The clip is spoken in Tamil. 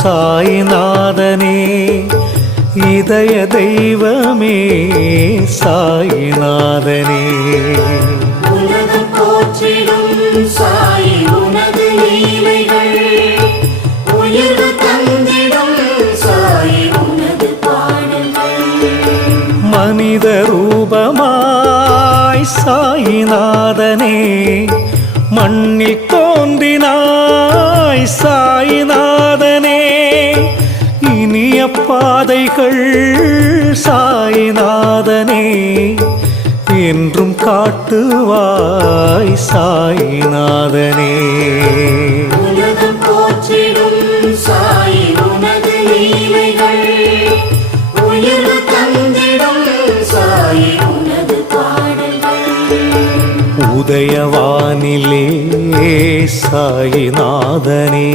சாயிநாதனே இதய தெய்வமே சாயிநாதனே. உலகம் போற்றிடும் சாயி உனது லீலைகள், உயர்வு தந்திடும் சாயி உனது பாடல்கள். மனித ரூபமாய் சாயிநாதனே மண்ணில் தோன்றினாய் சாயிநாதனே. இனிய பாதைகள் சாயிநாதனே என்றும் காட்டுவாய் சாயிநாதனே. உலகம் போற்றிடும் சாயி உனது லீலைகள், உயர்வு தந்திடும் சாயி உனது பாடல்கள். உதயவானிலே சாயிநாதனே